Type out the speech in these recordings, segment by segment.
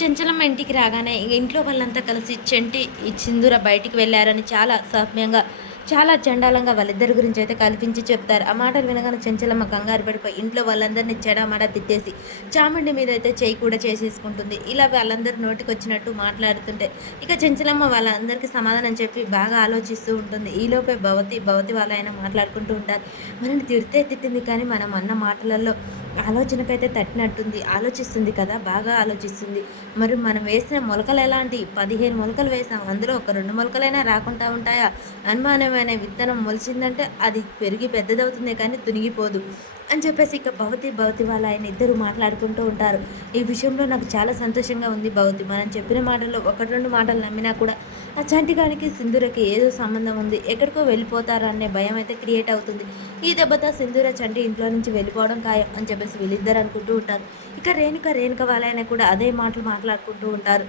చెంచలమ్మ ఇంటికి రాగానే ఇంట్లో వాళ్ళంతా కలిసి చెంటి ఈ సింధూర బయటికి వెళ్ళారని చాలా సౌమ్యంగా చాలా చండాలంగా వాళ్ళిద్దరి గురించి అయితే కల్పించి చెప్తారు. ఆ మాటలు వినగానే చెంచలమ్మ కంగారు పడిపోయి ఇంట్లో వాళ్ళందరినీ చెడామడా తిట్టేసి చాముండి మీద అయితే చేయి కూడా చేసేసుకుంటుంది. ఇలా వాళ్ళందరూ నోటికి వచ్చినట్టు మాట్లాడుతుంటే ఇక చెంచలమ్మ వాళ్ళందరికీ సమాధానం చెప్పి బాగా ఆలోచిస్తూ ఉంటుంది. ఈలోపే భవతి భవతి వాళ్ళ ఆయన మాట్లాడుకుంటూ ఉంటారు. మనని తిడితే తిట్టింది కానీ మనం అన్న మాటలలో ఆలోచనకైతే తట్టినట్టుంది. ఆలోచిస్తుంది కదా బాగా ఆలోచిస్తుంది. మరి మనం వేసిన మొలకలు ఎలాంటి? పదిహేను మొలకలు వేసాం. అందులో ఒక రెండు మొలకలైనా రాకుండా ఉంటాయా? అనుమానం అనుమానమైన విత్తనం మొలిచిందంటే అది పెరిగి పెద్దదవుతుంది కానీ తునిగిపోదు అని చెప్పేసి ఇక భవతి భవతి వాళ్ళ ఆయన ఇద్దరు మాట్లాడుకుంటూ ఉంటారు. ఈ విషయంలో నాకు చాలా సంతోషంగా ఉంది భవతి. మనం చెప్పిన మాటల్లో ఒకటి రెండు మాటలు నమ్మినా కూడా ఆ చంటిగానికి సింధూరకి ఏదో సంబంధం ఉంది. ఎక్కడికో వెళ్ళిపోతారా అనే భయం అయితే క్రియేట్ అవుతుంది. ఈ దెబ్బతో సింధూర చంటి ఇంట్లో నుంచి వెళ్ళిపోవడం ఖాయం అని చెప్పేసి వీళ్ళిద్దరు అనుకుంటూ ఉంటారు. ఇక రేణుక రేణుక వాళ్ళైనా కూడా అదే మాటలు మాట్లాడుకుంటూ ఉంటారు.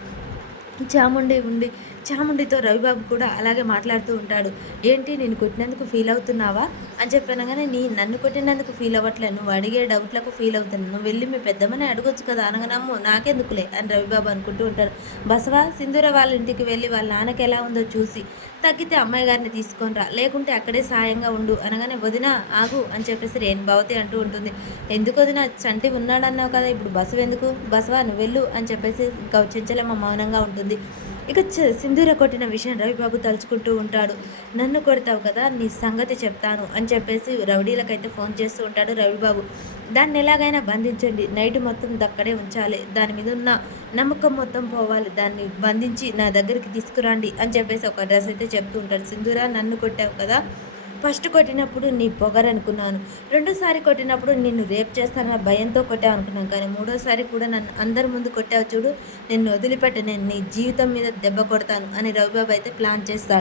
చాముండి ఉండి చాముండితో రవిబాబు కూడా అలాగే మాట్లాడుతూ ఉంటాడు. ఏంటి నేను కొట్టినందుకు ఫీల్ అవుతున్నావా? అని చెప్పనగానే నీ నన్ను కొట్టినందుకు ఫీల్ అవ్వట్లే. నువ్వు అడిగే డౌట్లకు ఫీల్ అవుతాను నువ్వు వెళ్ళి మీ పెద్దమ్మని అడగొచ్చు కదా. అనగనమ్ము నాకెందుకులే అని రవిబాబు అనుకుంటూ ఉంటాడు. బసవా సింధూర వాళ్ళ ఇంటికి వెళ్ళి వాళ్ళ నాన్నకి ఎలా ఉందో చూసి తగ్గితే అమ్మాయి గారిని తీసుకొని రా. లేకుంటే అక్కడే సాయంగా ఉండు అనగానే వదిన ఆగు అని చెప్పేసి రేణు భవతి అంటూ ఉంటుంది. ఎందుకు వదిన? చంటి ఉన్నాడన్నావు కదా. ఇప్పుడు బసవ ఎందుకు? బసవా నువ్వు వెళ్ళు అని చెప్పేసి ఇంకా చెంచలమ్మ మౌనంగా ఉంటుంది. ఇక చ- సింధూర కొట్టిన విషయం రవిబాబు తలుచుకుంటూ ఉంటాడు. నన్ను కొడతావు కదా నీ సంగతి చెప్తాను అని చెప్పేసి రౌడీలకైతే ఫోన్ చేస్తూ ఉంటాడు రవిబాబు. దాన్ని ఎలాగైనా బంధించండి. నైట్ మొత్తం దక్కడే ఉంచాలి. దాని మీద ఉన్న నమ్మకం మొత్తం పోవాలి. దాన్ని బంధించి నా దగ్గరికి తీసుకురండి అని చెప్పేసి ఒక డ్రెస్ అయితే చెప్తూ ఉంటాడు. సింధూర నన్ను కొట్టావు కదా ఫస్ట్ కొట్టినప్పుడు నీ పొగరు అనుకున్నాను. రెండోసారి కొట్టినప్పుడు నిన్ను రేప్ చేస్తానన్న భయంతో కొట్టావు అనుకున్నాను. కానీ మూడోసారి కూడా నన్ను అందరి ముందు కొట్టావు చూడు నిన్ను వదిలిపెట్ట నేను నీ జీవితం మీద దెబ్బ కొడతాను అని రవిబాబు అయితే ప్లాన్ చేస్తాడు.